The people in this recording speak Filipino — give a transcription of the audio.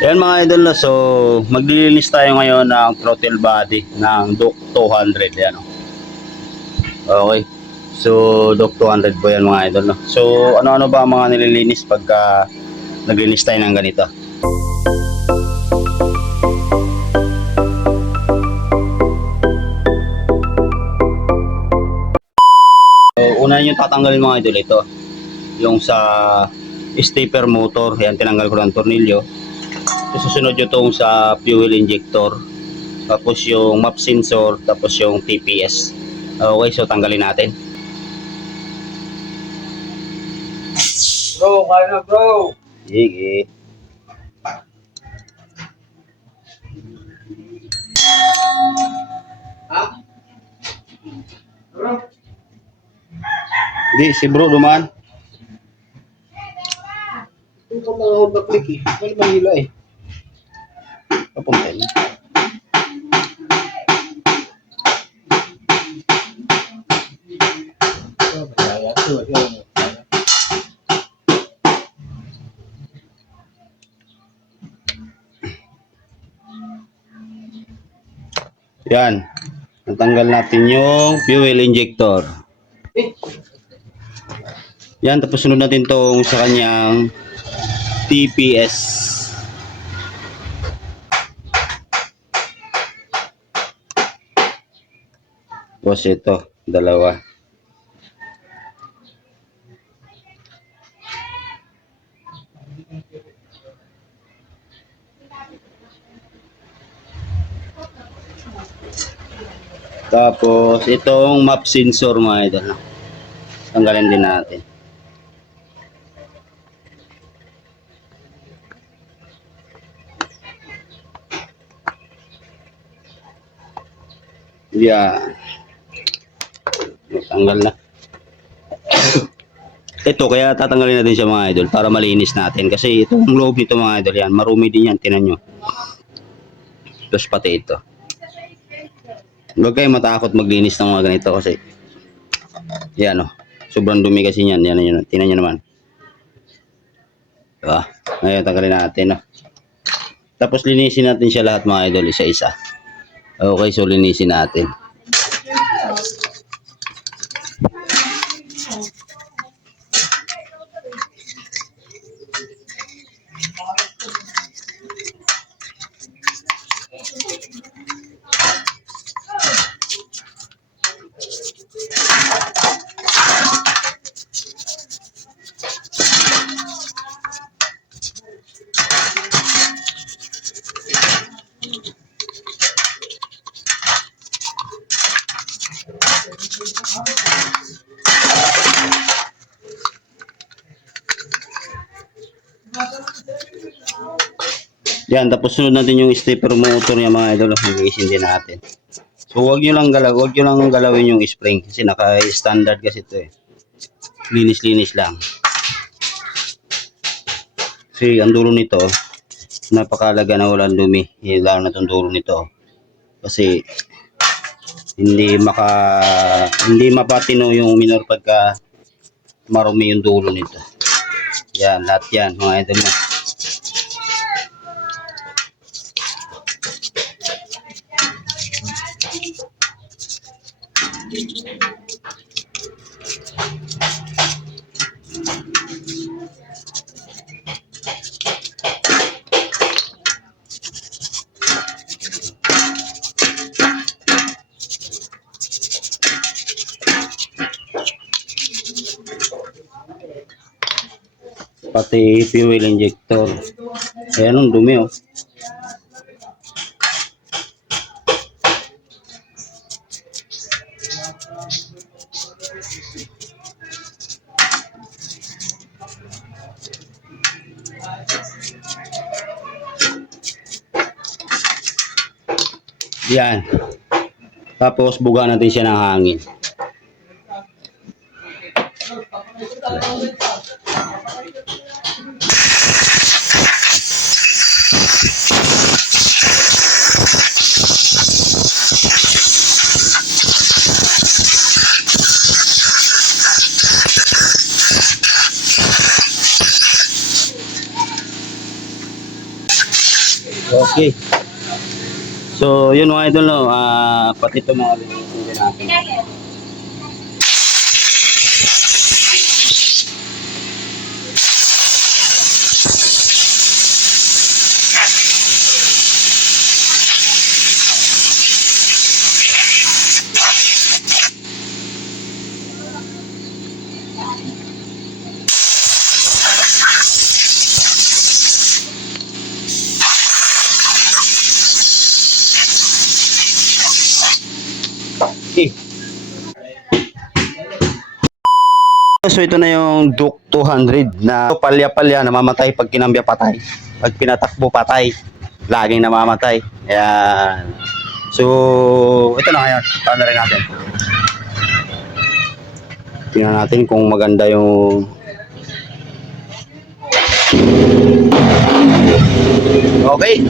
Ayan mga idol, no? So maglilinis tayo ngayon ng throttle body ng Duke 200. Ayan, no? Okay. So Duke 200 po yan mga idol, no? So ano-ano ba ang mga nililinis pagka naglinis tayo ng ganito? So una yung tatanggalin mga idol, ito yung sa stepper motor. Ayan, tinanggal ko ng tornilyo. So, susunod yung itong sa fuel injector, tapos yung map sensor, tapos yung TPS. Okay, so tanggalin natin. Bro, kaya na bro. Sige. Ha? Bro? Hindi, si bro dumaan. Ito pa mga old click eh. Wala mahila eh. Papunta yun. Yan. Natanggal natin yung fuel injector. Yan, tapos sunod natin tong sa kanyang TPS. Tapos ito, dalawa. Tapos itong map sensor mga idol. Tanggalin din natin. Yan. Tanggal na. Ito, kaya tatanggalin natin siya mga idol para malinis natin. Kasi itong loob nito mga idol, yan, marumi din yan, tinan nyo. Tapos pati ito. Huwag kayo matakot maglinis ng mga ganito kasi yan, oh, sobrang dumi kasi yan. Yan, yan, tinan nyo naman. Diba? Ngayon, tanggalin natin. Oh. Tapos linisin natin siya lahat mga idol, isa-isa. Okay, so linisin natin. Yan, tapos sunod natin yung stepper motor niya mga idol, linisin din natin. So wag nyo lang galawin yung spring kasi naka-standard kasi ito eh. Linis-linis lang. Kasi ang dulo nito, napakalaga na walang dumi. Lalo na itong dulo nito. Kasi hindi mapatino yung minor pagka marumi yung dulo nito. Yan, lahat yan mga idol mo. Pati fuel injector. Ayan ang dumi oh. Yan. Tapos buga natin siya ng hangin. Okay. So, yun mga idol, no? Pati ito mga linisin natin. Okay. So ito na yung Duke 200 na palya-palya, namamatay pag kinambya patay. Pag pinatakbo patay, laging namamatay. Ayan. So ito na ngayon, paano rin natin. Tingnan natin kung maganda yung okay.